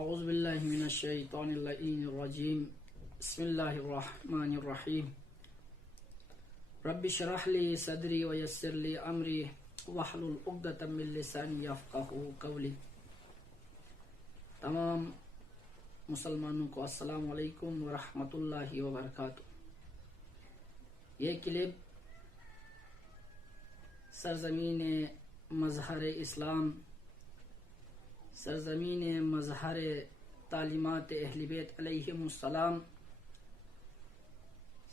اعوذ باللہ من الشیطان اللعین الرجیم بسم اللہ الرحمن الرحیم رب اشرح لی صدری ویسر لی امری واحلل عقدۃ من لسانی یفقہوا قولی۔ تمام مسلمانوں کو السلام علیکم ورحمۃ اللہ وبرکاتہ۔ یہ کلپ سرزمین مظہر اسلام، سرزمین مظہر تعلیمات اہل بیت علیہم السلام،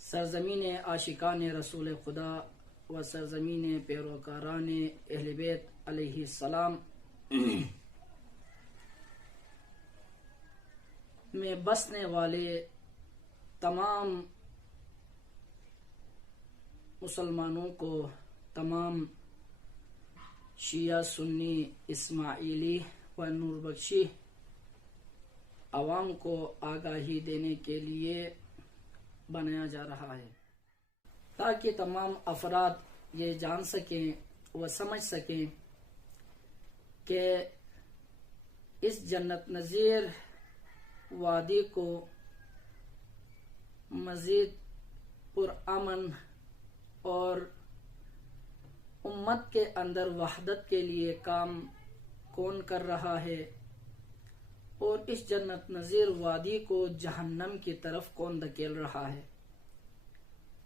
سرزمین عاشقان رسول خدا و سرزمین پیروکاران اہل بیت علیہ السلام میں بسنے والے تمام مسلمانوں کو، تمام شیعہ سنی اسماعیلی و نور بخشی عوام کو آگاہی دینے کے لیے بنایا جا رہا ہے، تاکہ تمام افراد یہ جان سکیں و سمجھ سکیں کہ اس جنت نظیر وادی کو مزید پرامن اور امت کے اندر وحدت کے لیے کام کون کر رہا ہے، اور اس جنت نظیر وادی کو جہنم کی طرف کون دھکیل رہا ہے،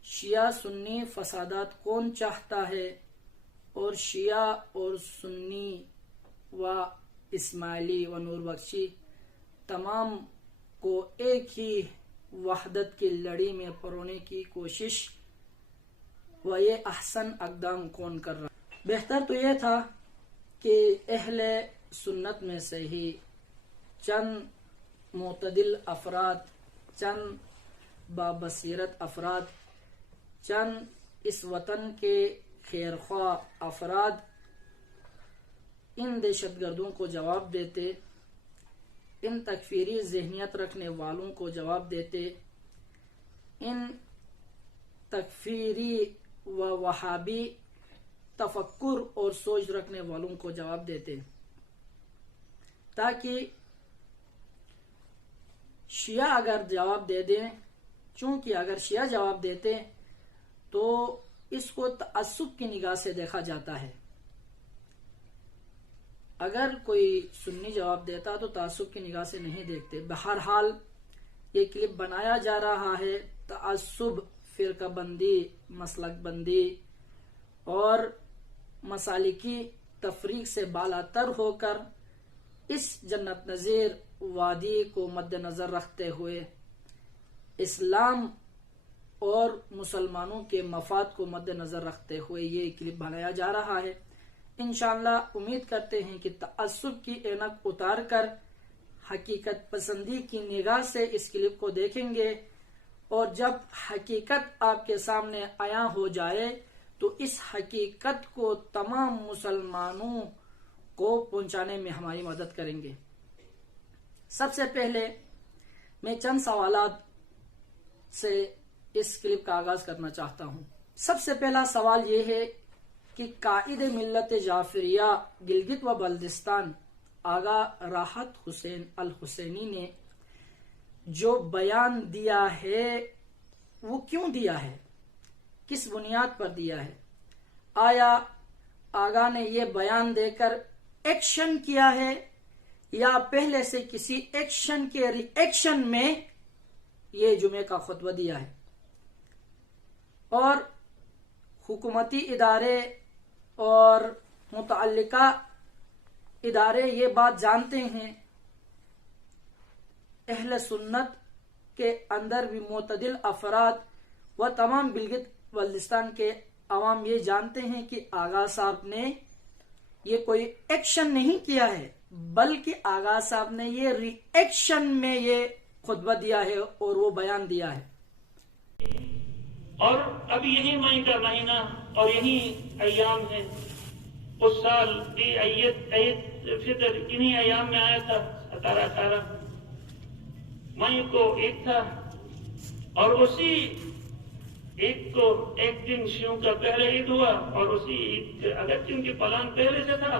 شیعہ سنی فسادات کون چاہتا ہے، اور شیعہ اور سنی و اسماعیلی و نور بخشی تمام کو ایک ہی وحدت کی لڑی میں پرونے کی کوشش و یہ احسن اقدام کون کر رہا۔ بہتر تو یہ تھا کہ اہل سنت میں سے ہی چند معتدل افراد، چند بابصیرت افراد، چند اس وطن کے خیرخواہ افراد ان دہشت گردوں کو جواب دیتے، ان تکفیری ذہنیت رکھنے والوں کو جواب دیتے، ان تکفیری و وہابی تفکر اور سوچ رکھنے والوں کو جواب دیتے، تاکہ شیعہ اگر جواب دے دیں، چونکہ اگر شیعہ جواب دیتے تو اس کو تعصب کی نگاہ سے دیکھا جاتا ہے، اگر کوئی سنی جواب دیتا تو تعصب کی نگاہ سے نہیں دیکھتے۔ بہرحال یہ کلپ بنایا جا رہا ہے تعصب، فرقہ بندی، مسلک بندی اور مسالکی تفریق سے بالاتر ہو کر اس جنت نظیر وادی کو مد نظر رکھتے ہوئے اسلام اور مسلمانوں کے مفاد کو مد نظر رکھتے ہوئے یہ کلپ بنایا جا رہا ہے۔ انشاءاللہ امید کرتے ہیں کہ تعصب کی اینک اتار کر حقیقت پسندی کی نگاہ سے اس کلپ کو دیکھیں گے، اور جب حقیقت آپ کے سامنے عیاں ہو جائے تو اس حقیقت کو تمام مسلمانوں کو پہنچانے میں ہماری مدد کریں گے۔ سب سے پہلے میں چند سوالات سے اس کلپ کا آغاز کرنا چاہتا ہوں۔ سب سے پہلا سوال یہ ہے کہ قائد ملت جعفریہ گلگت و بلتستان آغا راحت حسین الحسینی نے جو بیان دیا ہے وہ کیوں دیا ہے، کس بنیاد پر دیا ہے؟ آیا آغا نے یہ بیان دے کر ایکشن کیا ہے، یا پہلے سے کسی ایکشن کے ری ایکشن میں یہ جمعے کا خطبہ دیا ہے؟ اور حکومتی ادارے اور متعلقہ ادارے یہ بات جانتے ہیں، اہل سنت کے اندر بھی معتدل افراد و تمام گلگت بلتستان کے عوام یہ جانتے ہیں کہ آغا صاحب نے یہ کوئی ایکشن نہیں کیا ہے، بلکہ آغا صاحب نے یہ ری ایکشن میں یہ خطبہ دیا ہے اور وہ بیان دیا ہے۔ اور اب یہی مئی کا مہینہ اور یہی ایام ہے، اس سال عید فطر انہی ایام میں آیا تھا، 18 مئی کو عید تھا، اور اسی عید کو ایک دن شیعوں کا پہلے عید ہوا، اور اسی عید اگرچہ ان کی پلان پہلے سے تھا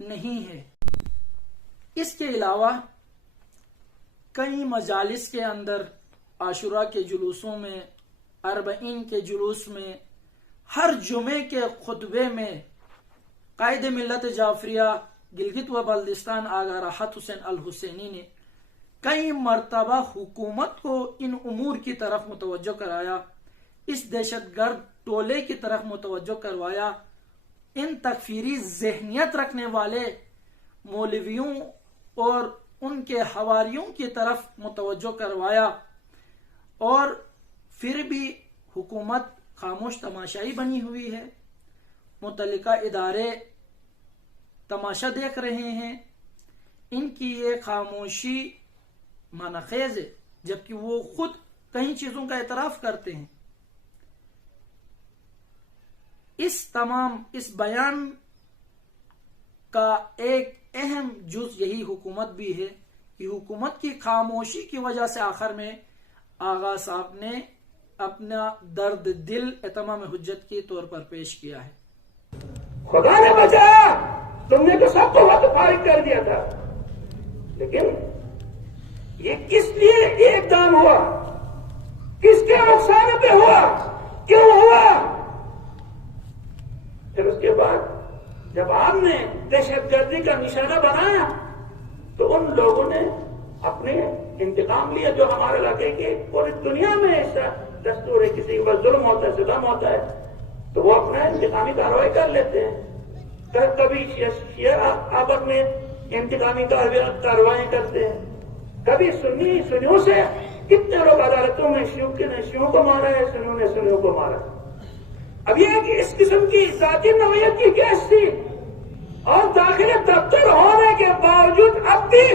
نہیں ہے۔ اس کے علاوہ کئی مجالس کے اندر، عاشورہ کے جلوسوں میں، اربعین کے جلوس میں، ہر جمعے کے خطبے میں قائد ملت جعفریہ گلگت و بلتستان آغا راحت حسین الحسینی نے کئی مرتبہ حکومت کو ان امور کی طرف متوجہ کرایا، اس دہشت گرد ٹولے کی طرف متوجہ کروایا، ان تکفیری ذہنیت رکھنے والے مولویوں اور ان کے حواریوں کی طرف متوجہ کروایا، اور پھر بھی حکومت خاموش تماشائی بنی ہوئی ہے۔ متعلقہ ادارے تماشا دیکھ رہے ہیں، ان کی یہ خاموشی معنی خیز ہے، جبکہ وہ خود کئی چیزوں کا اعتراف کرتے ہیں۔ اس بیان کا ایک اہم جز یہی حکومت بھی ہے کہ حکومت کی خاموشی کی وجہ سے آخر میں آغا صاحب نے اپنا درد دل اتمام حجت کے طور پر پیش کیا ہے۔ خدا نے بچایا، تم نے تو سب کو وقت فارغ کر دیا تھا، لیکن یہ کس لیے یہ اقدام ہوا، کس کے نقصان پہ ہوا، کیوں ہوا؟ پھر اس کے بعد جب آپ نے دہشت گردی کا نشانہ بنایا تو ان لوگوں نے اپنے انتقام لیا، جو ہمارے علاقے کے پوری دنیا میں ایسا دستور ہے، کسی پر ظلم ہوتا ہے، ستم ہوتا ہے تو وہ اپنا انتقامی کارروائی کر لیتے ہیں۔ کبھی شیعہ آپس میں انتقامی کارروائیاں کرتے ہیں، کبھی سنیوں سے کتنے لوگ عدالتوں میں شیعوں کو مارا ہے، سنیوں نے سنیوں کو مارا ہے۔ اب یہ کہ اس قسم کی ذاتی نوعیت کی کیس تھی، اور داخل دفتر ہونے کے باوجود اب بھی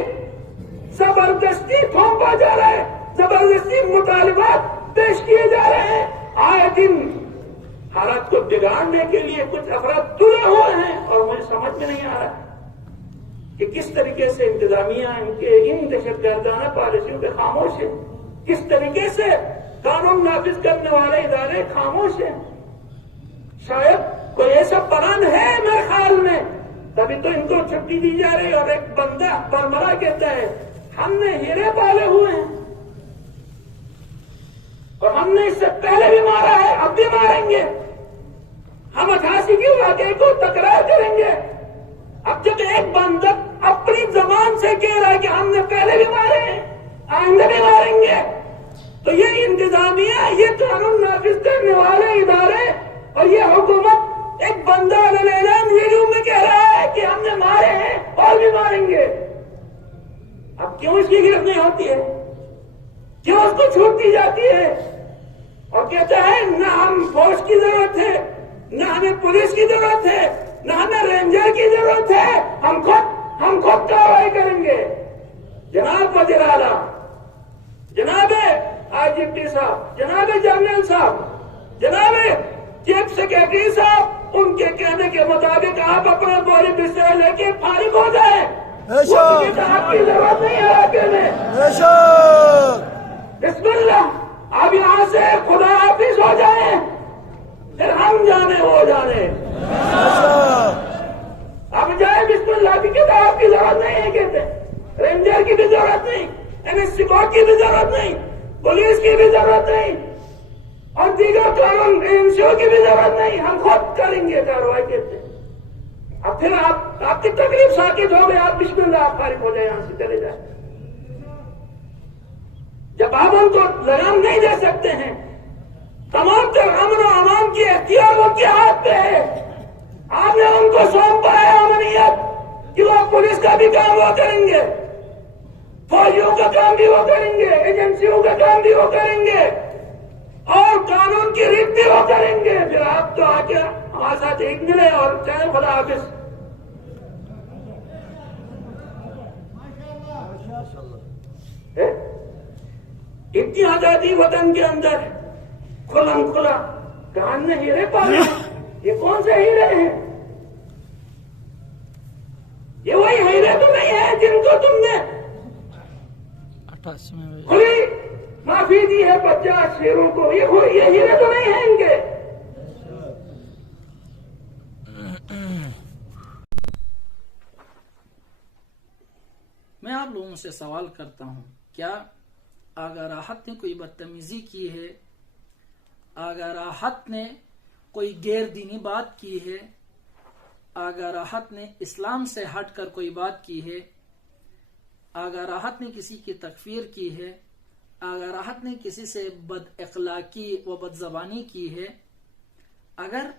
زبردستی تھوپا جا رہا ہے، زبردستی مطالبات پیش کیے جا رہے ہیں۔ آئے دن حالات کو بگاڑنے کے لیے کچھ افراد تلے ہوئے ہیں، اور مجھے سمجھ میں نہیں آ رہا کہ کس طریقے سے انتظامیہ ان دہشت گردانہ پالیسیوں پہ خاموش ہے، کس طریقے سے قانون نافذ کرنے والے ادارے خاموش ہیں۔ شاید کوئی ایسا پلان ہے میرے خیال میں، تبھی تو ان کو چھٹی دی جا رہی ہے۔ اور ایک بندہ برمرا کہتا ہے ہم نے ہیرے پالے ہوئے ہیں، اور ہم نے اس سے پہلے بھی مارا ہے، اب بھی ماریں گے، ہم 88 کے واقعے کو تکرار کریں گے۔ اب جب ایک بندہ اپنی زبان سے کہہ رہا ہے کہ ہم نے پہلے بھی مارے ہیں، آئندہ بھی ماریں گے، تو یہ انتظامیہ، یہ قانون نافذ کرنے والے ادارے اور یہ حکومت ایک بندہ اعلان ویڈیو میں کہہ رہا ہے کہ ہم نے مارے ہیں اور بھی ماریں گے، اب کیوں اس کی گرفت نہیں ہوتی ہے؟ کیوں اس کو چھوٹ دی جاتی ہے؟ اور کہتا ہے نہ ہم فوج کی ضرورت ہے، نہ ہمیں پولیس کی ضرورت ہے، نہ ہمیں رینجر کی ضرورت ہے، ہم خود کارروائی کریں گے۔ جناب وزیر اعلیٰ، جناب IGP صاحب، جناب جنرل صاحب، جناب چیف سیکرٹری صاحب، ان کے کہنے کے مطابق آپ اپنا بوری بستر لے کے فارغ ہو جائیں، آپ کی ضرورت نہیں ہے علاقے میں۔ بسم اللہ، آپ یہاں سے خدا حافظ ہو جائیں، پھر ہم جانے وہ جانے، اب جائیں بسم اللہ کی، کہتے آپ کی ضرورت نہیں ہے، کہتے رینجر کی بھی ضرورت نہیں، NSC بورڈ کی بھی ضرورت نہیں، پولیس کی بھی ضرورت نہیں، اور دیگر قانون NCO کی بھی ضرورت نہیں، ہم خود کریں گے کارروائی، کہتے ہیں۔ اب پھر آپ کی تکلیف ساکت ہو گئے، آپ بسم اللہ، آپ فارغ ہو جائیں، یہاں سے چلے جائیں۔ جب آپ ان کو لگام نہیں دے سکتے ہیں، تمام تر امن و امان کی اختیار ان کے ہاتھ پہ ہے، آپ نے ان کو سونپا ہے امنیت کہ وہ پولیس کا بھی کام وہ کریں گے، فوجیوں کا کام بھی وہ کریں گے، ایجنسیوں کا کام بھی وہ کریں گے، اور قانون کی ریت بھی وہ کریں گے۔ پھر آپ تو آ کے ہمارے ساتھ ایک ملے اور چلے خدا حافظ۔ اتنی آزادی وطن کے اندر کھلم کھلا کان نے ہیرے پالے، یہ کون سے ہیرے ہیں؟ یہ وہی ہیرے تو نہیں ہے جن کو تم نے 88 میں کھلی معافی دی ہے 50 شیروں کو، یہ ہیرے تو نہیں ہیں ان کے۔ میں آپ لوگوں سے سوال کرتا ہوں، کیا آغا راحت نے کوئی بدتمیزی کی ہے؟ آغا راحت نے کوئی غیر دینی بات کی ہے؟ آغا راحت نے اسلام سے ہٹ کر کوئی بات کی ہے؟ آغا راحت نے کسی کی تکفیر کی ہے؟ آغا راحت نے کسی سے بد اخلاقی و بد زبانی کی ہے؟ اگر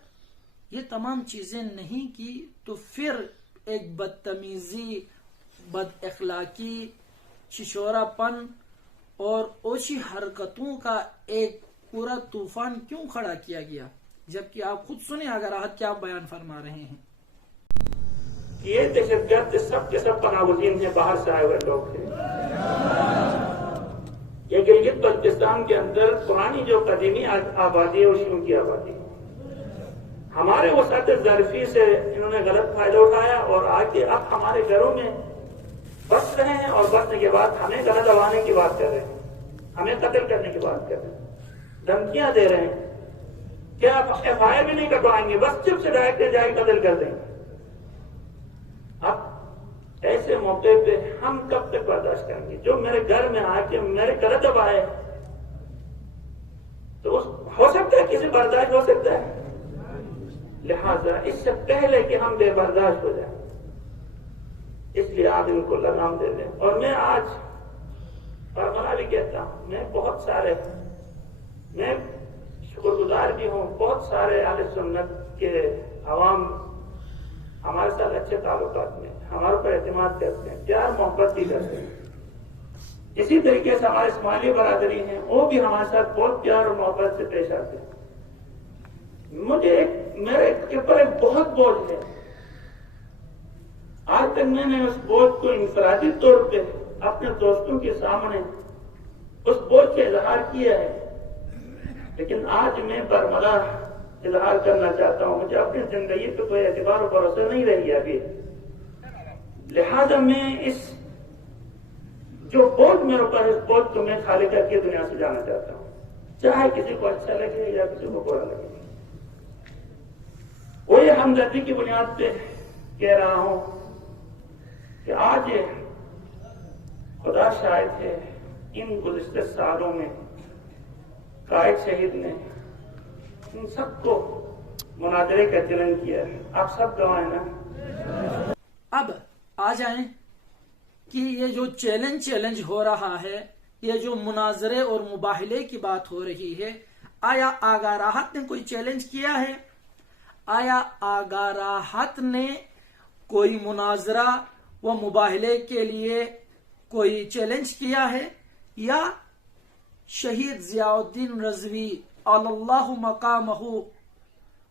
یہ تمام چیزیں نہیں کی تو پھر ایک بدتمیزی، بد اخلاقی، چھچورا پن اور اوچھی حرکتوں کا ایک پورا طوفان کیوں کھڑا کیا گیا، جبکہ آپ خود سنیں آغا راحت کیا بیان فرما رہے ہیں؟ یہ دہشت گرد سب کے سب پناہ گزین ہیں، باہر سے آئے ہوئے لوگ ہیں۔ یہ گلگت بلتستان کے اندر پرانی جو قدیمی آبادی ہے، شیعوں کی آبادی ہے۔ ہمارے وسعت ظرفی سے انہوں نے غلط فائدہ اٹھایا اور آگے اب ہمارے گھروں میں بس رہے ہیں، اور بسنے کے بعد ہمیں گلا دبانے کی بات کر رہے ہیں، ہمیں قتل کرنے کی بات کر رہے ہیں، دھمکیاں دے رہے ہیں کہ آپ ایف آئی آر بھی نہیں کٹوائیں گے، بس چپ سے ڈائریکٹ جا کے قتل کر دیں گے۔ اب ایسے موقع پہ ہم کب تک برداشت کریں گے؟ جو میرے گھر میں آ کے میرے گلا دبائے تو ہو سکتا ہے کسی برداشت ہو سکتا ہے، لہذا اس سے پہلے کہ ہم بے برداشت ہو جائیں اس لیے آپ ان کو لگام دے دیں۔ اور میں آج برملا بھی کہتا ہوں، میں شکر گزار بھی ہوں، بہت سارے اہل سنت کے عوام ہمارے ساتھ اچھے تعلقات میں، ہمارے پر اعتماد کرتے ہیں، پیار محبت بھی کرتے ہیں۔ اسی طریقے سے ہمارے اسماعیلی برادری ہیں، وہ بھی ہمارے ساتھ بہت پیار اور محبت سے پیش آتے ہیں۔ میرے اوپر ایک بہت بوجھ ہے، آج تک میں نے اس بوجھ کو انفرادی طور پہ اپنے دوستوں کے سامنے اس بوجھ کا اظہار کیا ہے، لیکن آج میں برملا اظہار کرنا چاہتا ہوں، مجھے اپنی زندگی پہ کوئی اعتبار و بھروسہ نہیں رہ گیا ابھی، لہذا میں اس جو بوجھ میرے اوپر ہے اس بوجھ کو میں خالی کر کے دنیا سے جانا چاہتا ہوں، چاہے کسی کو اچھا لگے یا کسی کو برا لگے۔ وہی ہمدردی کی بنیاد پہ کہہ رہا ہوں کہ آج خدا شاہد ہے، ان گزشتہ سالوں میں قائد شہید نے ان سب کو مناظرے کا چلن کیا ہے، آپ سب گواہ ہیں نا۔ اب آ جائیں کہ یہ جو چیلنج ہو رہا ہے، یہ جو مناظرے اور مباحلے کی بات ہو رہی ہے، آیا آغا راحت نے کوئی چیلنج کیا ہے؟ آیا آغا راحت نے کوئی مناظرہ و مباحلے کے لیے کوئی چیلنج کیا ہے، یا شہید ضیاء الدین رضوی اللہ مقامہ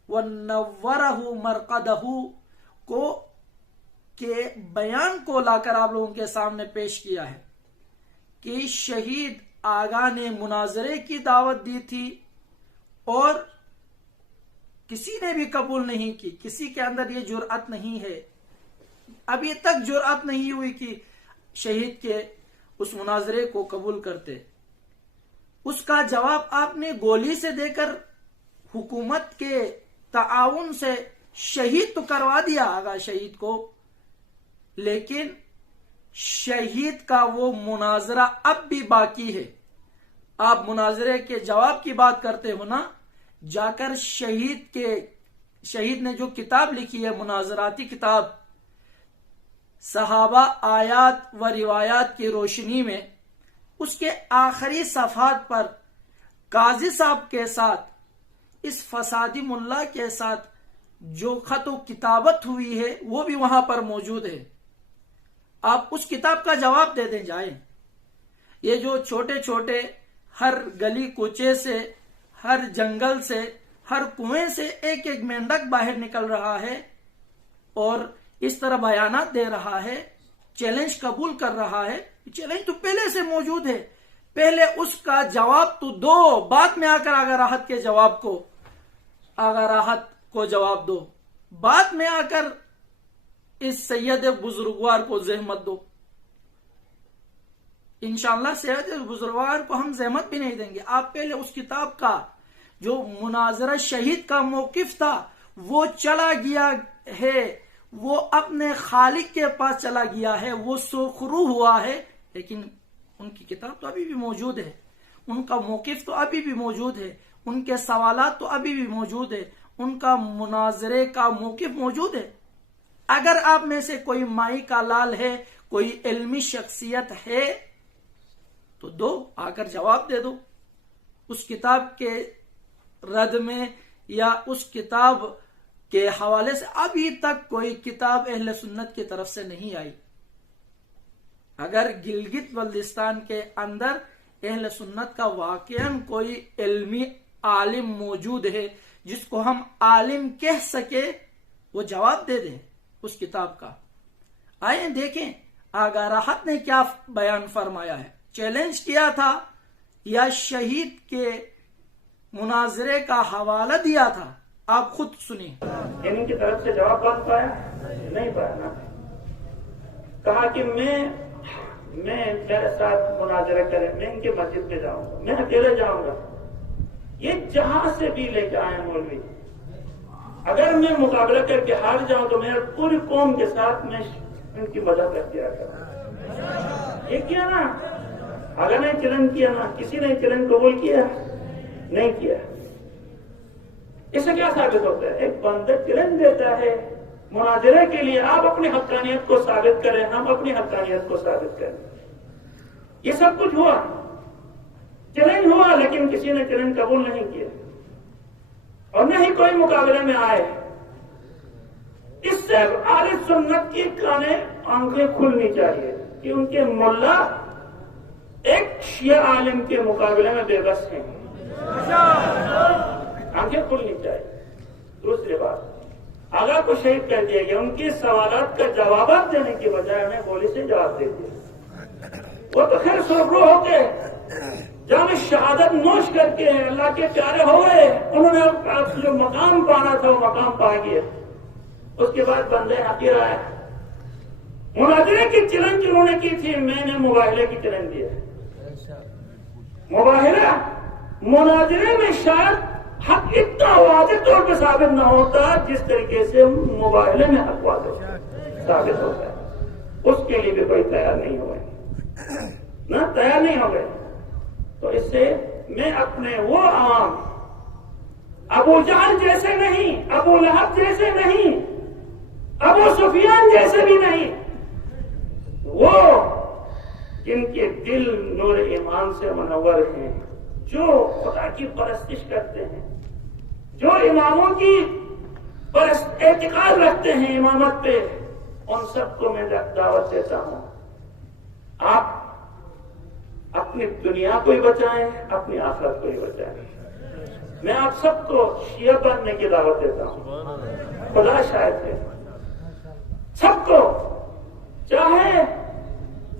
ونورہ مرقدہ کو کے بیان کو لا کر آپ لوگوں کے سامنے پیش کیا ہے کہ شہید آغا نے مناظرے کی دعوت دی تھی اور کسی نے بھی قبول نہیں کی، کسی کے اندر یہ جرأت نہیں ہے، ابھی تک جرأت نہیں ہوئی کہ شہید کے اس مناظرے کو قبول کرتے۔ اس کا جواب آپ نے گولی سے دے کر حکومت کے تعاون سے شہید تو کروا دیا آغا شہید کو، لیکن شہید کا وہ مناظرہ اب بھی باقی ہے۔ آپ مناظرے کے جواب کی بات کرتے ہو نا، جا کر شہید نے جو کتاب لکھی ہے، مناظراتی کتاب، صحابہ آیات و روایات کی روشنی میں، اس کے آخری صفحات پر قاضی صاحب کے ساتھ، اس فسادی ملا کے ساتھ جو خط و کتابت ہوئی ہے وہ بھی وہاں پر موجود ہے۔ آپ اس کتاب کا جواب دے دیں جائیں۔ یہ جو چھوٹے چھوٹے ہر گلی کوچے سے، ہر جنگل سے، ہر کنویں سے ایک ایک مینڈک باہر نکل رہا ہے اور اس طرح بیانات دے رہا ہے، چیلنج قبول کر رہا ہے، چیلنج تو پہلے سے موجود ہے، پہلے اس کا جواب تو دو، بعد میں آ کر آغا راحت کے جواب کو، آغا راحت کو جواب دو، بعد میں آ کر اس سید بزرگوار کو زحمت دو۔ انشاءاللہ سید بزرگوار کو ہم زحمت بھی نہیں دیں گے، آپ پہلے اس کتاب کا جو مناظرہ شہید کا موقف تھا وہ چلا گیا ہے، وہ اپنے خالق کے پاس چلا گیا ہے، وہ سرخرو ہوا ہے، لیکن ان کی کتاب تو ابھی بھی موجود ہے، ان کا موقف تو ابھی بھی موجود ہے، ان کے سوالات تو ابھی بھی موجود ہے، ان کا مناظرے کا موقف موجود ہے۔ اگر آپ میں سے کوئی مائی کا لال ہے، کوئی علمی شخصیت ہے تو دو، آ کر جواب دے دو۔ اس کتاب کے رد میں یا اس کتاب کے حوالے سے ابھی تک کوئی کتاب اہل سنت کی طرف سے نہیں آئی۔ اگر گلگت بلتستان کے اندر اہل سنت کا واقعاً کوئی علمی عالم موجود ہے جس کو ہم عالم کہہ سکے، وہ جواب دے دیں اس کتاب کا۔ آئیں دیکھیں آغا راحت نے کیا بیان فرمایا ہے، چیلنج کیا تھا یا شہید کے مناظرے کا حوالہ دیا تھا، آپ خود سنیں۔ ان کی طرف سے جواب بن پایا نہیں پایا نا، کہا کہ میں میرے ساتھ مناظرہ کریں، میں ان کی مسجد میں جاؤں گا، میں اکیلے جاؤں گا، یہ جہاں سے بھی لے کے آئے مولوی، اگر میں مقابلہ کر کے ہار جاؤں تو میرے پوری قوم کے ساتھ میں ان کی مدد اختیار کروں۔ یہ کیا نا، اگر نے چیلنج کیا نا، کسی نے چیلنج قبول کیا نہیں کیا۔ اس سے کیا ثابت ہوتا ہے؟ ایک بندہ چیلنج دیتا ہے مناظرے کے لیے، آپ اپنی حقانیت کو ثابت کریں، ہم اپنی حقانیت کو ثابت کریں۔ یہ سب کچھ ہوا، چیلنج ہوا، لیکن کسی نے چیلنج قبول نہیں کیا اور نہ ہی کوئی مقابلے میں آئے۔ اس سے اہل سنت کی آنکھیں کھلنی چاہیے کہ ان کے ملا ایک شیعہ عالم کے مقابلے میں بے بس ہیں، آنکھیں کھلنی چاہیے۔ دوسری بات، آغا کو شہید کر دیا گیا، ان کے سوالات کا جوابات دینے کی بجائے انہیں گولی سے جواب دے دیا۔ وہ تو خیر سرخرو ہو کے جام شہادت نوش کر کے اللہ کے پیارے ہو گئے، انہوں نے جو مقام پانا تھا وہ مقام پا گیا۔ اس کے بعد بندے حقیر آئے، مناظرے کی چیلنج انہوں نے کی تھی، میں نے مباہلے کی چیلنج دیا۔ مباہلہ مناظرے میں شاید حق اتنا واضح طور پہ ثابت نہ ہوتا جس طریقے سے مباہلے میں حق واضح ثابت ہوتا ہے، اس کے لیے بھی کوئی تیار نہیں ہوئے نہ تیار نہیں ہو گئے۔ تو اس سے میں اپنے وہ عوام، ابو جہل جیسے نہیں، ابو لہب جیسے نہیں، ابو سفیان جیسے بھی نہیں، وہ جن کے دل نور ایمان سے منور ہیں، جو خدا کی پرستش کرتے ہیں، جو اماموں کی اعتقاد رکھتے ہیں امامت پہ، ان سب کو میں دعوت دیتا ہوں، آپ اپنی دنیا کو ہی بچائیں، اپنی آخرت کو ہی بچائیں۔ میں آپ سب کو شیعہ بننے کی دعوت دیتا ہوں، خدا شاہد ہے، سب کو، چاہے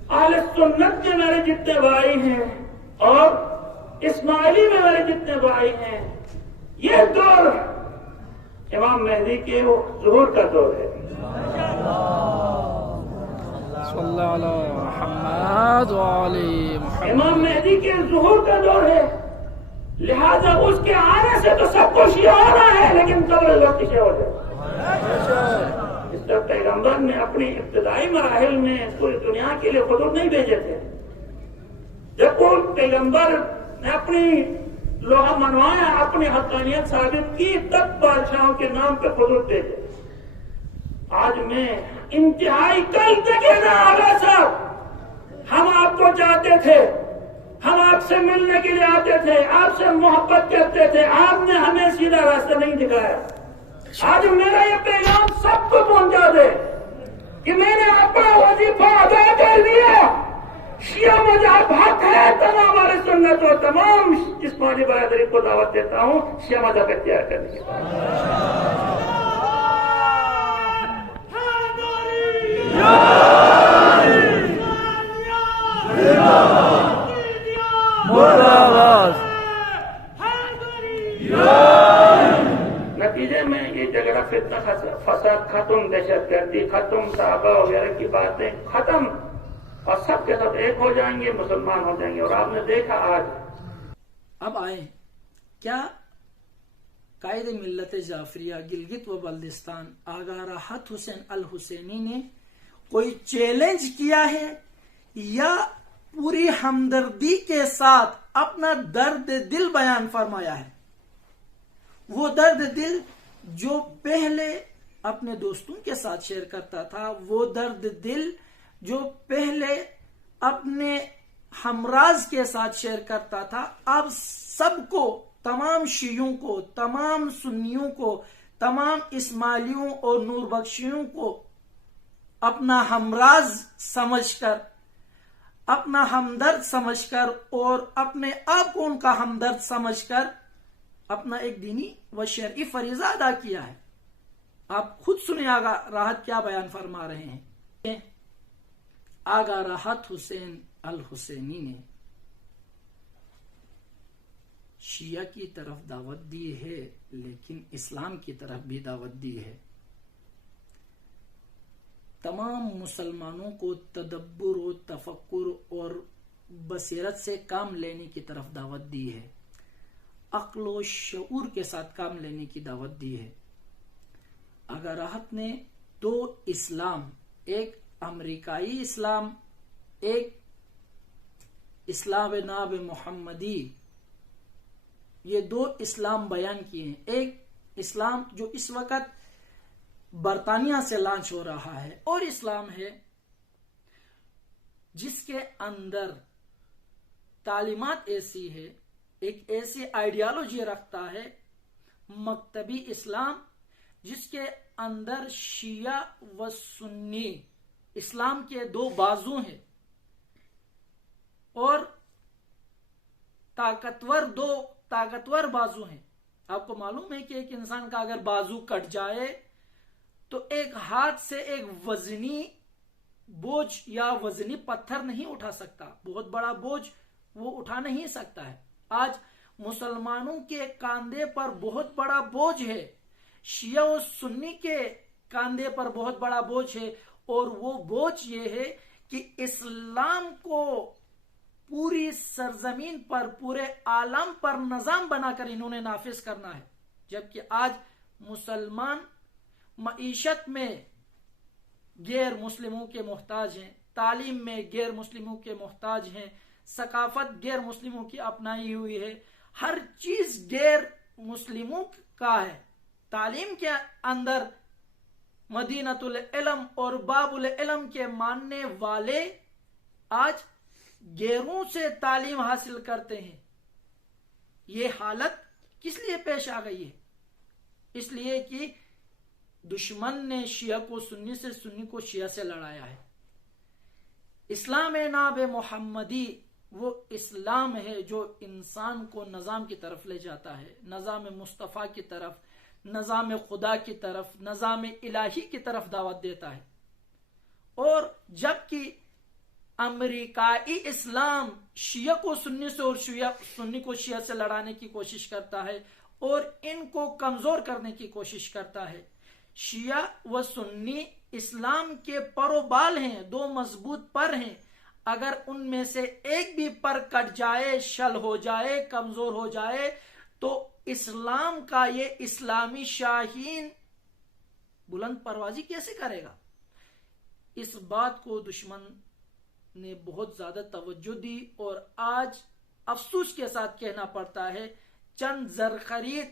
اہل سنت کے میرے جتنے بھائی ہیں اور اسماعیلی میں میرے جتنے بھائی ہیں، یہ دور امام مہدی کے ظہور کا دور ہے۔ صلی اللہ علیہ محمد وعلی محمد، امام مہدی کے ظہور کا دور ہے، لہذا اس کے آنے سے تو سب کو شیعہ ہونا ہے، لیکن قبل وقت شیعہ ہو جائے۔ اس طرح پیغمبر نے اپنی ابتدائی مراحل میں پوری دنیا کے لیے خطوط نہیں بھیجے تھے۔ جب کوئی پیغمبر نے اپنی لوہا منوایا، اپنی حقانیت ثابت کی، تب بادشاہوں کے نام پہ خطوط بھیجے۔ آج میں انتہائی کل تک آغا صاحب، ہم آپ کو چاہتے تھے، ہم آپ سے ملنے کے لیے آتے تھے، آپ سے محبت کرتے تھے، آپ نے ہمیں سیدھا راستہ نہیں دکھایا۔ آج میرا یہ پیغام سب کو پہنچا دے کہ میں نے اپنا وظیفہ ادا کر لیا، شیعہ مذہب حق ہے، تمام ہمارے سنت و تمام جسمانی برادری کو دعوت دیتا ہوں شیعہ مذہب اختیار کرنے کے بعد۔ نتیجے میں یہ جھگڑا فتنہ فساد ختم، دہشت گردی ختم، صحابہ وغیرہ کی باتیں ختم، اور سب کے سب ایک ہو جائیں گے، مسلمان ہو جائیں گے۔ اور آپ نے دیکھا آج، اب آئیں، کیا قائد ملت جعفریہ گلگت و بلتستان آغا راحت حسین الحسینی نے کوئی چیلنج کیا ہے یا پوری ہمدردی کے ساتھ اپنا درد دل بیان فرمایا ہے؟ وہ درد دل جو پہلے اپنے دوستوں کے ساتھ شیئر کرتا تھا، وہ درد دل جو پہلے اپنے ہمراز کے ساتھ شیئر کرتا تھا، اب سب کو، تمام شیعوں کو، تمام سنیوں کو، تمام اسماعیلیوں اور نور بخشیوں کو اپنا ہمراز سمجھ کر، اپنا ہمدرد سمجھ کر اور اپنے آپ کو ان کا ہمدرد سمجھ کر اپنا ایک دینی و شرعی فریضہ ادا کیا ہے۔ آپ خود سنیں آغا راحت کیا بیان فرما رہے ہیں۔ آغا راحت حسین الحسینی نے شیعہ کی طرف دعوت دی ہے، لیکن اسلام کی طرف بھی دعوت دی ہے۔ تمام مسلمانوں کو تدبر و تفکر اور بصیرت سے کام لینے کی طرف دعوت دی ہے، عقل و شعور کے ساتھ کام لینے کی دعوت دی ہے۔ آغا راحت نے دو اسلام، ایک امریکائی اسلام، ایک اسلام ناب محمدی، یہ دو اسلام بیان کیے ہیں۔ ایک اسلام جو اس وقت برطانیہ سے لانچ ہو رہا ہے، اور اسلام ہے جس کے اندر تعلیمات ایسی ہے، ایک ایسی آئیڈیالوجی رکھتا ہے، مکتبی اسلام، جس کے اندر شیعہ و سنی اسلام کے دو بازو ہیں، اور طاقتور بازو ہیں۔ آپ کو معلوم ہے کہ ایک انسان کا اگر بازو کٹ جائے تو ایک ہاتھ سے ایک وزنی بوجھ یا وزنی پتھر نہیں اٹھا سکتا، بہت بڑا بوجھ وہ اٹھا نہیں سکتا ہے۔ آج مسلمانوں کے کاندھے پر بہت بڑا بوجھ ہے، شیعہ و سنی کے کاندھے پر بہت بڑا بوجھ ہے، اور وہ بوجھ یہ ہے کہ اسلام کو پوری سرزمین پر، پورے عالم پر نظام بنا کر انہوں نے نافذ کرنا ہے۔ جبکہ آج مسلمان معیشت میں غیر مسلموں کے محتاج ہیں، تعلیم میں غیر مسلموں کے محتاج ہیں، ثقافت غیر مسلموں کی اپنائی ہوئی ہے، ہر چیز غیر مسلموں کا ہے۔ تعلیم کے اندر مدینۃ العلم اور باب العلم کے ماننے والے آج غیروں سے تعلیم حاصل کرتے ہیں۔ یہ حالت کس لیے پیش آ گئی ہے؟ اس لیے کہ دشمن نے شیعہ کو سنی سے، سنی کو شیعہ سے لڑایا ہے۔ اسلام ناب محمدی وہ اسلام ہے جو انسان کو نظام کی طرف لے جاتا ہے، نظام مصطفیٰ کی طرف، نظام خدا کی طرف، نظام الہی کی طرف دعوت دیتا ہے۔ اور جبکہ امریکائی اسلام شیعہ کو سنی سے اور سنی کو شیعہ سے لڑانے کی کوشش کرتا ہے اور ان کو کمزور کرنے کی کوشش کرتا ہے۔ شیعہ و سنی اسلام کے پر و بال ہیں، دو مضبوط پر ہیں، اگر ان میں سے ایک بھی پر کٹ جائے، شل ہو جائے، کمزور ہو جائے تو اسلام کا یہ اسلامی شاہین بلند پروازی کیسے کرے گا؟ اس بات کو دشمن نے بہت زیادہ توجہ دی، اور آج افسوس کے ساتھ کہنا پڑتا ہے چند زرخرید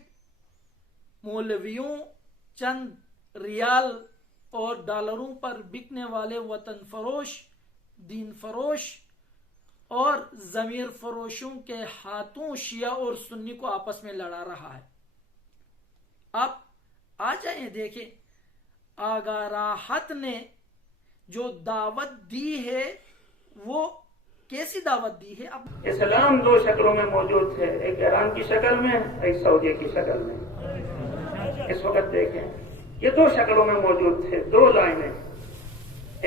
مولویوں، چند ریال اور ڈالروں پر بکنے والے وطن فروش، دین فروش اور ضمیر فروشوں کے ہاتھوں شیعہ اور سنی کو آپس میں لڑا رہا ہے۔ اب آ جائیں دیکھیں آغا راحت نے جو دعوت دی ہے وہ کیسی دعوت دی ہے؟ اب اسلام دو شکلوں میں موجود ہے، ایک ایران کی شکل میں، ایک سعودیہ کی شکل میں۔ اس وقت دیکھیں یہ دو شکلوں میں موجود تھے، دو لائنیں۔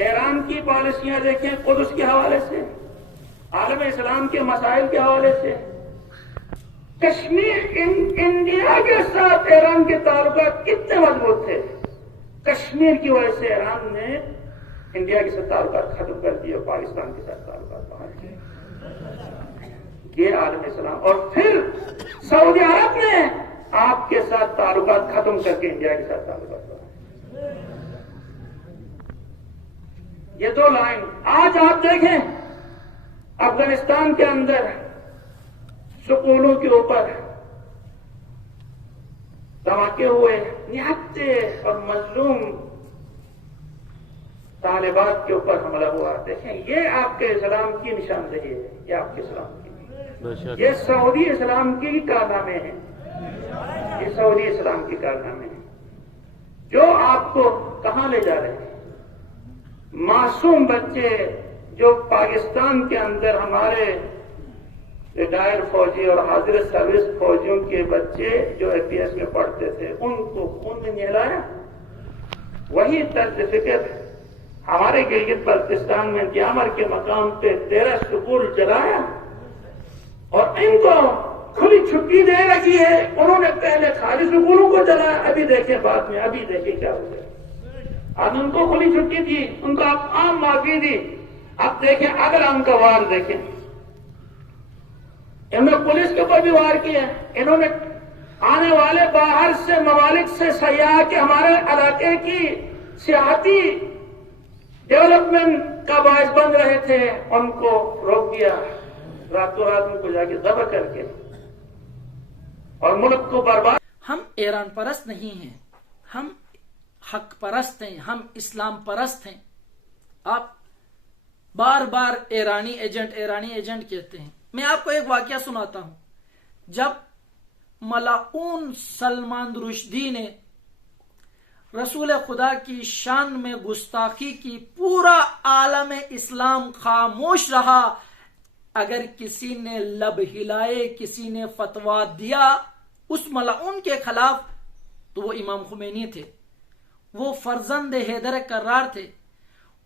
ایران کی پالیسیاں دیکھیں قدس کے حوالے سے، عالم اسلام کے مسائل کے حوالے سے۔ کشمیر انڈیا کے ساتھ ایران کے تعلقات کتنے مضبوط تھے، کشمیر کی وجہ سے ایران نے انڈیا کے ساتھ تعلقات ختم کر دیے اور پاکستان کے ساتھ تعلقات بحال کیے۔ یہ عالم اسلام۔ اور پھر سعودی عرب نے آپ کے ساتھ تعلقات ختم کر کے انڈیا کے ساتھ تعلقات بنائیں. یہ دو لائن آج آپ دیکھیں افغانستان کے اندر سکولوں کے اوپر دھماکے ہوئے, نہتے اور مظلوم طالبات کے اوپر حملہ ہوا. دیکھیں یہ آپ کے اسلام کی نشاندہی ہے, یہ آپ کے اسلام کی, یہ سعودی اسلام کی کارنامے ہیں, یہ سعودی اسلام کی کارنامے ہیں جو آپ کو کہاں لے جا رہے ہیں. معصوم بچے جو پاکستان کے اندر ہمارے ریٹائر فوجی اور حاضر سروس فوجیوں کے بچے جو اے پی ایس میں پڑھتے تھے ان کو خون میں نہلایا. وہی طرز فکر ہمارے گلگت بلتستان میں دیامر کے مقام پہ 13 سکول جلایا اور ان کو کھلی چھٹی دے رکھی ہے. انہوں نے پہلے خالی سکولوں کو جلایا, ابھی دیکھیں بعد میں, ابھی دیکھیں کیا ہو گیا. اب ان کو کھلی چھٹی دی, ان کو آپ عام معافی دی. اب دیکھیں اگر ان کا وار دیکھیں, انہوں نے پولیس کے اوپر بھی وار کیا, انہوں نے آنے والے باہر سے ممالک سے سیاح کے ہمارے علاقے کی سیاحتی ڈیولپمنٹ کا باعث بن رہے تھے, ان کو روک دیا, راتوں رات ان کو جا کے ذبح کر کے اور ملک کو برباد. ہم ایران پرست نہیں ہیں, ہم حق پرست ہیں, ہم اسلام پرست ہیں. آپ بار بار ایرانی ایجنٹ کہتے ہیں. میں آپ کو ایک واقعہ سناتا ہوں. جب ملعون سلمان رشدی نے رسول خدا کی شان میں گستاخی کی, پورا عالم اسلام خاموش رہا. اگر کسی نے لب ہلائے, کسی نے فتویٰ دیا اس ملعون کے خلاف, تو وہ امام خمینی تھے. وہ فرزند حیدر کرار تھے,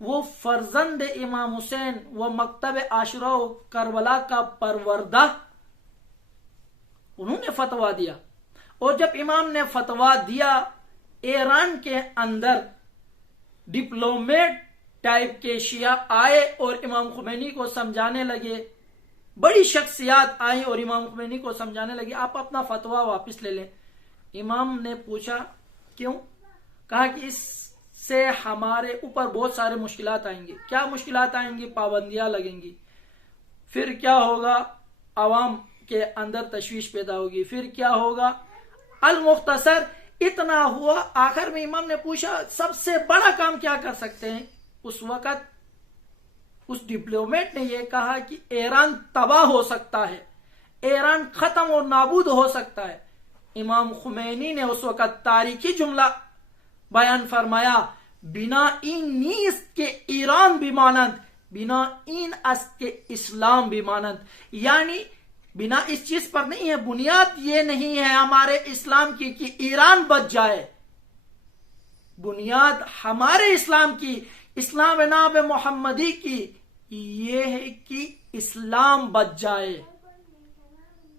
وہ فرزند امام حسین و مکتب عاشورہ و کربلا کا پروردہ. انہوں نے فتویٰ دیا, اور جب امام نے فتویٰ دیا, ایران کے اندر ڈپلومیٹ ٹائپ کے شیعہ آئے اور امام خمینی کو سمجھانے لگے. بڑی شخصیات آئیں اور امام خمینی کو سمجھانے لگے آپ اپنا فتویٰ واپس لے لیں. امام نے پوچھا کیوں؟ کہا کہ اس سے ہمارے اوپر بہت سارے مشکلات آئیں گی. کیا مشکلات آئیں گی؟ پابندیاں لگیں گی. پھر کیا ہوگا؟ عوام کے اندر تشویش پیدا ہوگی. پھر کیا ہوگا؟ المختصر اتنا ہوا. آخر میں امام نے پوچھا سب سے بڑا کام کیا کر سکتے ہیں؟ اس وقت اس ڈپلومیٹ نے یہ کہا کہ ایران تباہ ہو سکتا ہے, ایران ختم اور نابود ہو سکتا ہے. امام خمینی نے اس وقت تاریخی جملہ بیان فرمایا, بنا این نیست کے ایران بھی مانند, بنا این است کے اسلام بھی مانند. یعنی بنا اس چیز پر نہیں ہے, بنیاد یہ نہیں ہے ہمارے اسلام کی کہ ایران بچ جائے. بنیاد ہمارے اسلام کی, اسلام ناب محمدی کی یہ ہے کہ اسلام بچ جائے.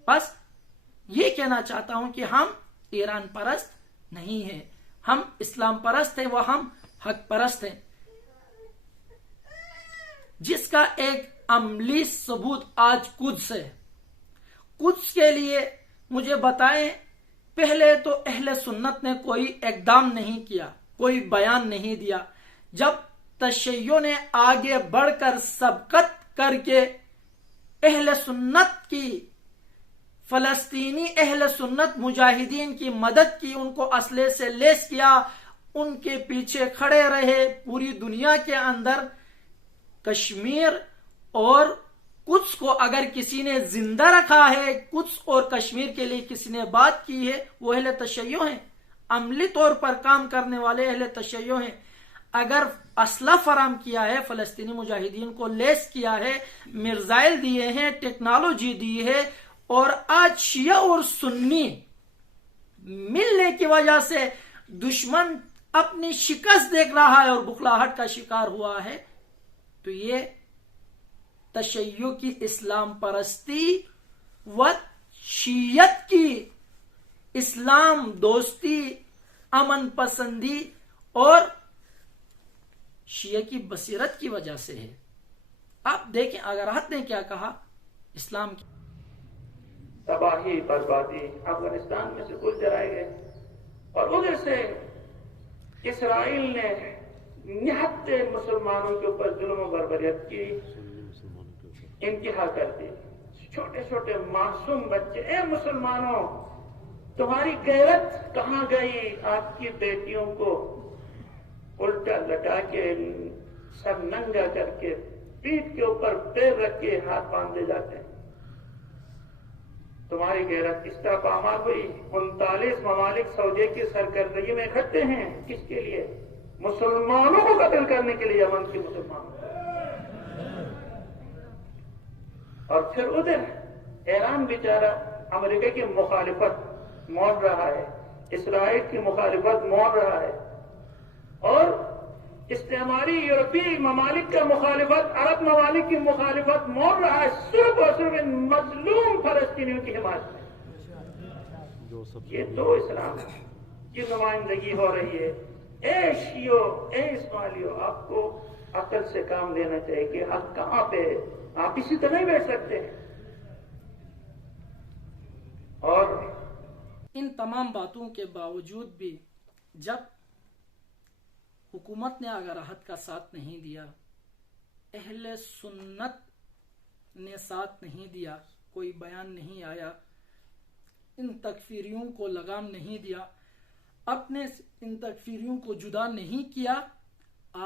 بس یہ کہنا چاہتا ہوں کہ ہم ایران پرست نہیں ہیں, ہم اسلام پرست ہیں, وہ ہم حق پرست ہیں. جس کا ایک عملی ثبوت آج قدس ہے. قدس کے لیے مجھے بتائیں, پہلے تو اہل سنت نے کوئی اقدام نہیں کیا, کوئی بیان نہیں دیا. جب تشیع نے آگے بڑھ کر سبقت کر کے اہل سنت کی, فلسطینی اہل سنت مجاہدین کی مدد کی, ان کو اسلحے سے لیس کیا, ان کے پیچھے کھڑے رہے. پوری دنیا کے اندر کشمیر اور قدس کو اگر کسی نے زندہ رکھا ہے, قدس اور کشمیر کے لیے کسی نے بات کی ہے, وہ اہل تشیع ہیں. عملی طور پر کام کرنے والے اہل تشیع ہیں. اگر اسلحہ فراہم کیا ہے, فلسطینی مجاہدین کو لیس کیا ہے, میزائل دیے ہیں, ٹیکنالوجی دی ہے, اور آج شیعہ اور سنی ملنے کی وجہ سے دشمن اپنی شکست دیکھ رہا ہے اور بخلاہٹ کا شکار ہوا ہے, تو یہ تشیع کی اسلام پرستی و شیعت کی اسلام دوستی, امن پسندی اور شیعہ کی بصیرت کی وجہ سے ہے. آپ دیکھیں اگر حد نے کیا کہا اسلام کی. تباہی بربادی افغانستان میں سے کل جلائے گئے، اور ادھر سے اسرائیل نے نہتے مسلمانوں کے اوپر ظلم و بربریت کی انتہا کر دی. چھوٹے چھوٹے معصوم بچے، اے مسلمانوں تمہاری غیرت کہاں گئی؟ آپ کی بیٹیوں کو الٹا لٹا کے، سر ننگا کر کے، پیٹھ کے اوپر پیر رکھ کے ہاتھ باندھے جاتے ہیں. تمہاری غیرت کس طرح پامال ہوئی؟ 39 ممالک سعودیہ کی سرکردگی میں اکٹھے ہیں. کس کے لیے؟ مسلمانوں کو قتل کرنے کے لیے، یمن کے مسلمانوں. اور پھر ادھر ایران بیچارہ امریکہ کی مخالفت مول رہا ہے، اسرائیل کی مخالفت مول رہا ہے، اور استعماری یورپی ممالک کا مخالفت، عرب ممالک کی مخالفت مول رہا ہے، صرف اور صرف ان مظلوم فلسطینیوں کی حمایت میں. یہ تو اسلام کی نمائندگی ہو رہی ہے. اے شیعو، اے اسماعیلیو، آپ کو عقل سے کام لینا چاہیے کہ حق کہاں پہ ہے. آپ اسی طرح نہیں بیٹھ سکتے. اور ان تمام باتوں کے باوجود بھی جب حکومت نے آگاہت کا ساتھ نہیں دیا، اہل سنت نے ساتھ نہیں دیا، کوئی بیان نہیں آیا، ان تکفیریوں کو لگام نہیں دیا، اپنے ان تکفیریوں کو جدا نہیں کیا،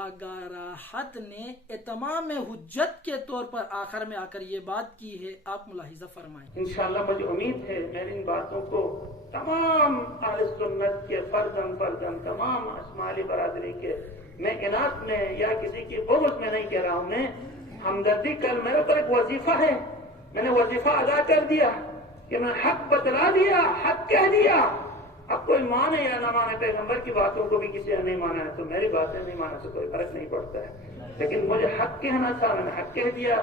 آگاہت نے اتمام حجت کے طور پر آخر میں آ کر یہ بات کی ہے. آپ ملاحظہ فرمائیں. انشاءاللہ مجھے امید ہے میری ان باتوں کو تمام اہل سنت کے فردن تمام اسماعیلی برادری کے، میں اناق میں یا کسی کی بغض میں نہیں کہہ رہا ہوں، میں ہمدردی. کل میرے اوپر ایک وظیفہ ہے، میں نے وظیفہ ادا کر دیا کہ میں حق بتلا دیا، حق کہہ دیا. اب کوئی مانے یا نہ مانے، پیغمبر کی باتوں کو بھی کسی نے نہیں مانا ہے تو میری باتیں نہیں مانا تو کوئی فرق نہیں پڑتا ہے. لیکن مجھے حق کہنا تھا، میں نے حق کہہ دیا.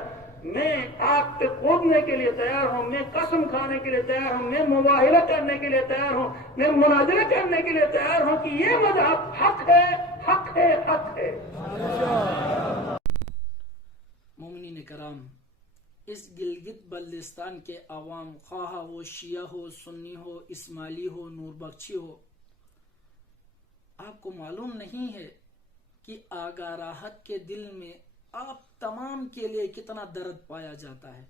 میں آپ پہ کودنے کے لیے تیار ہوں، میں قسم کھانے کے لیے تیار ہوں، میں مباہلہ کرنے کے لیے تیار ہوں، میں مناظرہ کرنے کے لیے تیار ہوں کہ یہ مذہب حق ہے، حق ہے، حق ہے. مومنین کرام، اس گلگت بلتستان کے عوام، خواہ وہ شیعہ ہو، سنی ہو، اسماعیلی ہو، نور بخشی ہو، آپ کو معلوم نہیں ہے کہ آگاہ راحت کے دل میں آپ تمام کے لیے کتنا درد پایا جاتا ہے،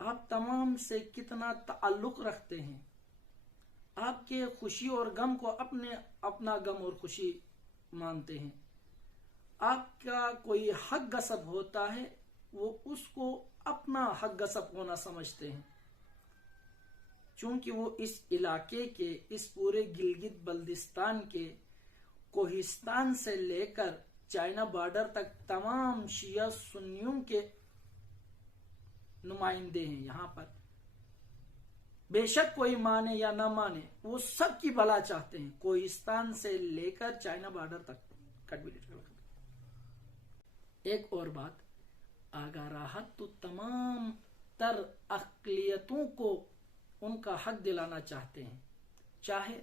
آپ تمام سے کتنا تعلق رکھتے ہیں، آپ کے خوشی اور غم کو اپنا غم اور خوشی مانتے ہیں. آپ کا کوئی حق غصب ہوتا ہے، وہ اس کو اپنا حق غصب ہونا سمجھتے ہیں، چونکہ وہ اس علاقے کے، اس پورے گلگت بلتستان کے کوہستان سے لے کر چائنا بارڈر تک تمام شیعہ سنیوں کے نمائندے ہیں. یہاں پر بے شک کوئی مانے یا نہ مانے، وہ سب کی بھلا چاہتے ہیں، کوہستان سے لے کر چائنا بارڈر تک. ایک اور بات، آگاہ راحت تو تمام تر اقلیتوں کو ان کا حق دلانا چاہتے ہیں، چاہے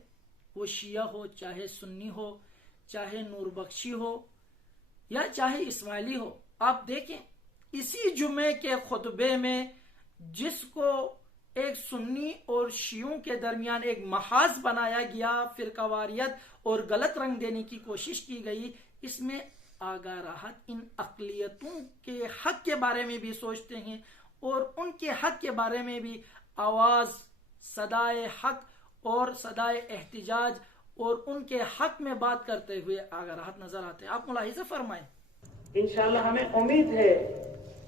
وہ شیعہ ہو، چاہے سنی ہو، چاہے نور بخشی ہو، یا چاہے اسماعیلی ہو. آپ دیکھیں اسی جمعے کے خطبے میں جس کو ایک سنی اور شیعوں کے درمیان ایک محاذ بنایا گیا، فرقہ واریت اور غلط رنگ دینے کی کوشش کی گئی، اس میں آگاہ راحت ان اقلیتوں کے حق کے بارے میں بھی سوچتے ہیں اور ان کے حق کے بارے میں بھی آواز، صدائے حق اور صدائے احتجاج اور ان کے حق میں بات کرتے ہوئے آگاہ راحت نظر آتے ہیں. آپ ملاحظہ فرمائیں. انشاءاللہ ہمیں امید ہے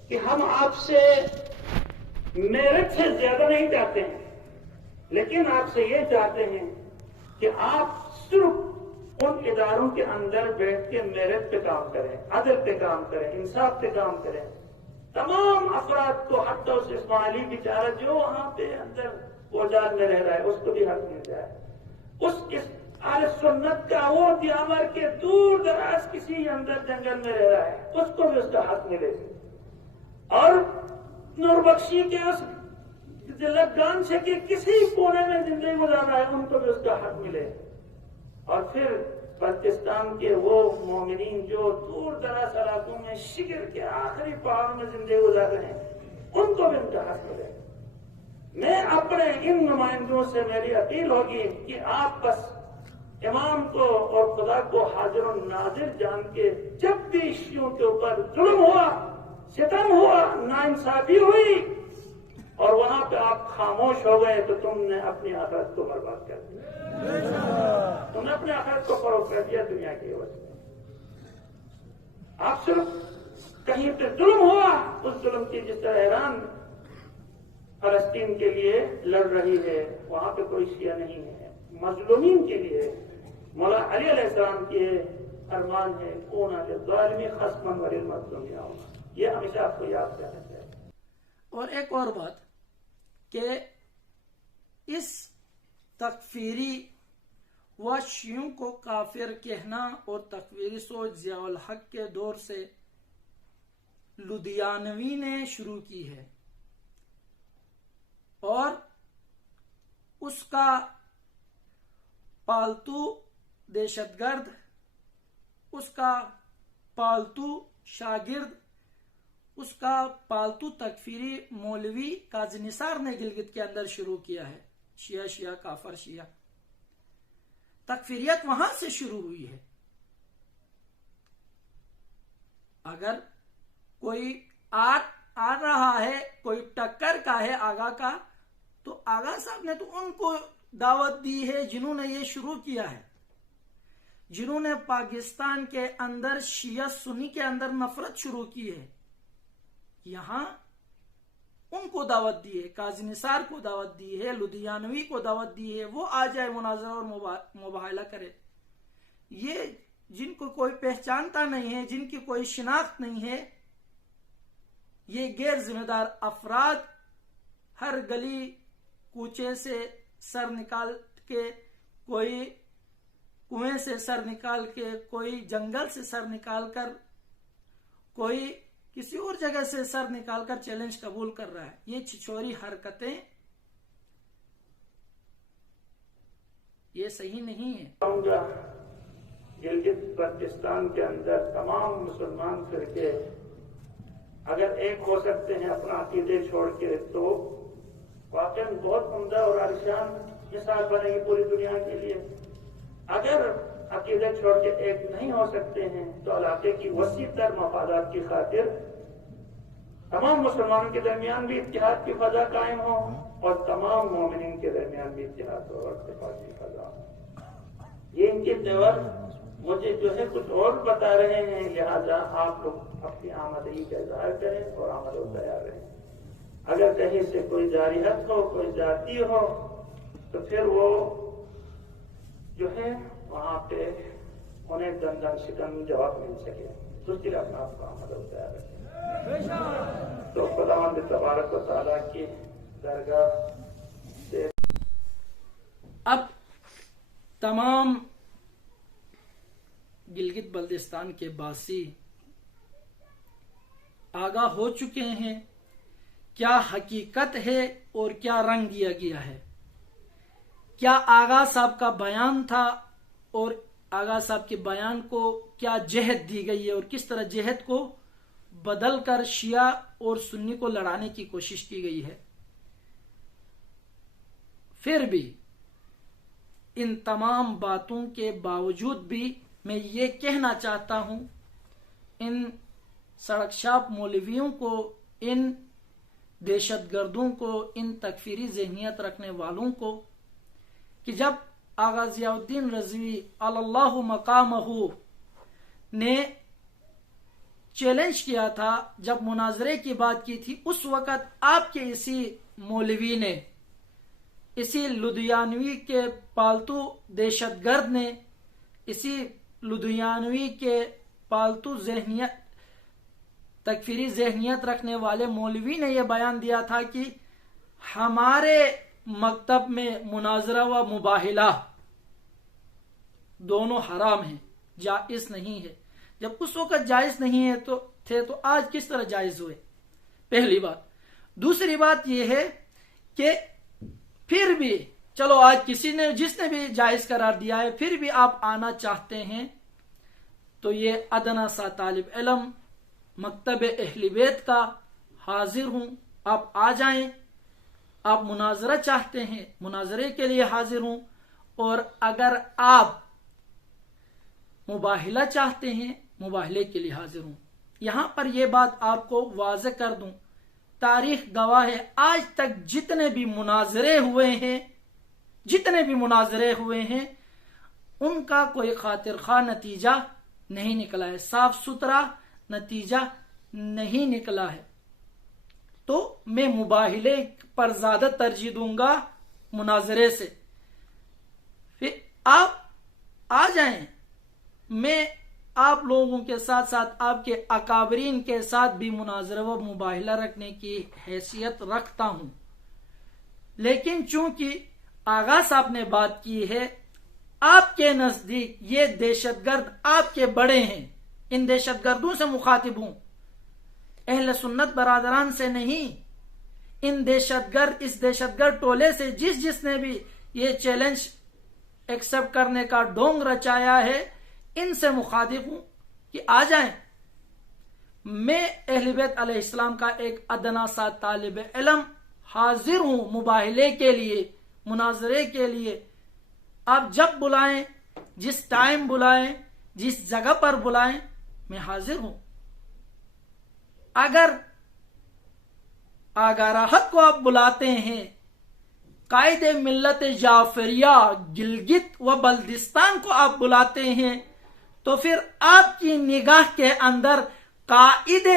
کہ ہم آپ سے میرٹ سے زیادہ نہیں چاہتے ہیں، لیکن آپ سے یہ چاہتے ہیں کہ آپ صرف ان اداروں کے اندر بیٹھ کے میرٹ پہ کام کریں، عدل پہ کام کریں، انصاف پہ کام کریں. تمام افراد کو حق اس اسماعیلی بیچارہ جو وہاں پہ اندر وزاد میں رہ رہا ہے اس کو بھی حق مل جائے. اس اہل سنت کا وہ دیامر کے دور دراز کسی اندر جنگل میں رہ رہا ہے اس کو بھی اس کا حق ملے، اور نور بخشی کے اس ذلت گان سے کہ کسی کونے میں زندگی گزار رہا ہے ان کو بھی اس کا حق ملے. اور پھر پاکستان کے وہ مومنین جو دور دراز علاقوں میں شگر کے آخری پہاڑوں میں زندگی گزار رہے ہیں ان کو بھی ان کا حق ملے. میں اپنے ان نمائندوں سے میری اپیل ہوگی کہ آپ بس امام کو اور خدا کو حاضر و ناظر جان کے جب بھی شیعوں کے اوپر ظلم ہوا، ستم ہوا، ناانصافی ہوئی اور وہاں پہ آپ خاموش ہو گئے تو تم نے اپنی آخرت کو برباد کر دیا، تم نے اپنے آخرت کو فروغ کر دیا دنیا کی وجہ سے۔ آپ صرف کہیں پہ ظلم ہوا، اس ظلم کی جس طرح ایران فلسطین کے لیے لڑ رہی ہے، وہاں پہ کوئی شیعہ نہیں ہے، مظلومین کے لیے مولا علی علیہ السلام کے فرمان ہے کون للظالم خصما وللمظلوم یوما، یہ ہمیشہ آپ کو یاد رکھنا چاہیے۔ اور ایک اور بات کہ اس تکفیری و شیعوں کو کافر کہنا اور تکفیری سوچ ضیاء الحق کے دور سے لدھیانوی نے شروع کی ہے، اور اس کا پالتو دہشت گرد، اس کا پالتو شاگرد، اس کا پالتو تکفیری مولوی قاضی نثار نے گلگت کے اندر شروع کیا ہے۔ شیعہ شیعہ کافر شیعہ، تکفیریت وہاں سے شروع ہوئی ہے۔ اگر کوئی آ رہا ہے، کوئی ٹکر کا ہے آغا کا، تو آغا صاحب نے تو ان کو دعوت دی ہے جنہوں نے یہ شروع کیا ہے، جنہوں نے پاکستان کے اندر شیعہ سنی کے اندر نفرت شروع کی ہے، یہاں ان کو دعوت دی ہے، قاضی نثار کو دعوت دی ہے، لدھیانوی کو دعوت دی ہے، وہ آ جائے مناظرہ اور مباحلہ کرے۔ یہ جن کو کوئی پہچانتا نہیں ہے، جن کی کوئی شناخت نہیں ہے، یہ غیر ذمہ دار افراد ہر گلی کوچے سے سر نکال کے، کوئی کنویں سے سر نکال کے، کوئی جنگل سے سر نکال کر، کوئی کسی اور جگہ سے سر نکال کر چیلنج قبول کر رہا ہے۔ یہ چھچوری حرکتیں یہ صحیح نہیں ہے۔ گلگت بلتستان کے اندر تمام مسلمان فرقے اگر ایک ہو سکتے ہیں اپنا عقیدے چھوڑ کے، تو واقعا بہت عمدہ اور عالیشان مثال بنے گی پوری دنیا کے لیے۔ اگر عقیدے چھوڑ کے ایک نہیں ہو سکتے ہیں تو علاقے کی وسیع تر مفادات کی خاطر تمام مسلمانوں کے درمیان بھی اتحاد کی فضا قائم ہو، اور تمام مومنین کے درمیان بھی اتحاد اور اتفاق کی فضا ہو۔ یہ ان کے دیور مجھے جو ہے کچھ اور بتا رہے ہیں، لہذا آپ لوگ اپنی آمدگی کا اظہار کریں اور آمد و تیار رہیں۔ اگر کہیں سے کوئی جارحت ہو، کوئی ذاتی ہو، تو پھر وہ جو ہے وہاں پہ انہیں دندن شکن جواب مل سکے، تو اس کے لیے اپنا آپ کو آمد و تیار رکھیں۔ تو خداوند تبارک و تعالیٰ کی درگاہ سے اب تمام گلگت بلتستان کے باسی آگاہ ہو چکے ہیں کیا حقیقت ہے اور کیا رنگ دیا گیا ہے، کیا آغا صاحب کا بیان تھا اور آغا صاحب کے بیان کو کیا جہت دی گئی ہے، اور کس طرح جہت کو بدل کر شیعہ اور سنی کو لڑانے کی کوشش کی گئی ہے۔ پھر بھی ان تمام باتوں کے باوجود بھی میں یہ کہنا چاہتا ہوں ان سڑک شاپ مولویوں کو، ان دہشت گردوں کو، ان تکفیری ذہنیت رکھنے والوں کو، کہ جب آغا ضیاء الدین رضوی اللہ مقامہ نے چیلنج کیا تھا، جب مناظرے کی بات کی تھی، اس وقت آپ کے اسی مولوی نے، اسی لدھیانوی کے پالتو دہشت گرد نے، اسی لدھیانوی کے پالتو ذہنیت تکفیری ذہنیت رکھنے والے مولوی نے یہ بیان دیا تھا کہ ہمارے مکتب میں مناظرہ و مباحلہ دونوں حرام ہیں، جائز نہیں ہے۔ جب اس وقت جائز نہیں ہے تو آج کس طرح جائز ہوئے؟ پہلی بات۔ دوسری بات یہ ہے کہ پھر بھی چلو آج جس نے بھی جائز قرار دیا ہے، پھر بھی آپ آنا چاہتے ہیں تو یہ ادنا سا طالب علم مکتب اہل بیت کا حاضر ہوں، آپ آ جائیں، آپ مناظرہ چاہتے ہیں مناظرے کے لیے حاضر ہوں، اور اگر آپ مباہلہ چاہتے ہیں مباہلے کے لیے حاضر ہوں۔ یہاں پر یہ بات آپ کو واضح کر دوں، تاریخ گواہ ہے آج تک جتنے بھی مناظرے ہوئے ہیں ان کا کوئی خاطر خواہ نتیجہ نہیں نکلا ہے، صاف ستھرا نتیجہ نہیں نکلا ہے۔ تو میں مباہلے پر زیادہ ترجیح دوں گا مناظرے سے۔ پھر آپ آ جائیں، میں آپ لوگوں کے ساتھ ساتھ آپ کے اکابرین کے ساتھ بھی مناظرہ و مباہلہ رکھنے کی حیثیت رکھتا ہوں، لیکن چونکہ آغا صاحب نے بات کی ہے، آپ کے نزدیک یہ دہشت گرد آپ کے بڑے ہیں، ان دہشت گردوں سے مخاطب ہوں، اہل سنت برادران سے نہیں۔ ان اس دہشت گرد ٹولے سے جس نے بھی یہ چیلنج ایکسپٹ کرنے کا ڈھونگ رچایا ہے، ان سے مخاطب ہوں کہ آ جائیں۔ میں اہل بیت علیہ السلام کا ایک ادنا سا طالب علم حاضر ہوں مباہلے کے لیے، مناظرے کے لیے۔ آپ جب بلائیں، جس ٹائم بلائیں، جس جگہ پر بلائیں، میں حاضر ہوں۔ اگر آگاراحت کو آپ بلاتے ہیں، قائد ملت جعفریہ گلگت و بلتستان کو آپ بلاتے ہیں، تو پھر آپ کی نگاہ کے اندر قائد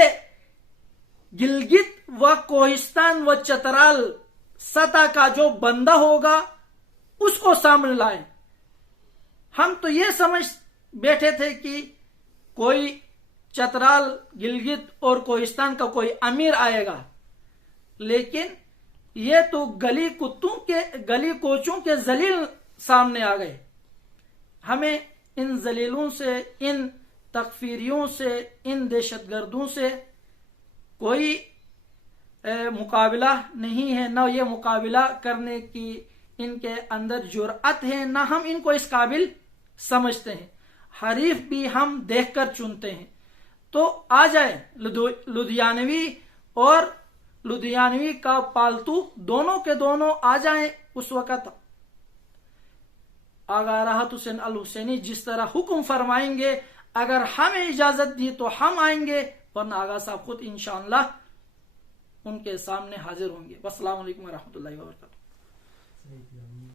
گلگت و کوہستان و چترال سطح کا جو بندہ ہوگا اس کو سامنے لائیں۔ ہم تو یہ سمجھ بیٹھے تھے کہ کوئی چترال، گلگت اور کوہستان کا کوئی امیر آئے گا، لیکن یہ تو گلی کوچوں کے ذلیل سامنے آ گئے۔ ہمیں ان ذلیلوں سے، ان تکفیریوں سے، ان دہشت گردوں سے کوئی مقابلہ نہیں ہے، نہ یہ مقابلہ کرنے کی ان کے اندر جرأت ہے، نہ ہم ان کو اس قابل سمجھتے ہیں۔ حریف بھی ہم دیکھ کر چنتے ہیں۔ تو آ جائے لدھیانوی اور لدھیانوی کا پالتو دونوں کے دونوں آ جائیں۔ اس وقت آغا راحت حسین الحسینی جس طرح حکم فرمائیں گے، اگر ہمیں اجازت دی تو ہم آئیں گے، ورنہ آغا صاحب خود انشاءاللہ ان کے سامنے حاضر ہوں گے۔ والسلام علیکم ورحمۃ اللہ وبرکاتہ۔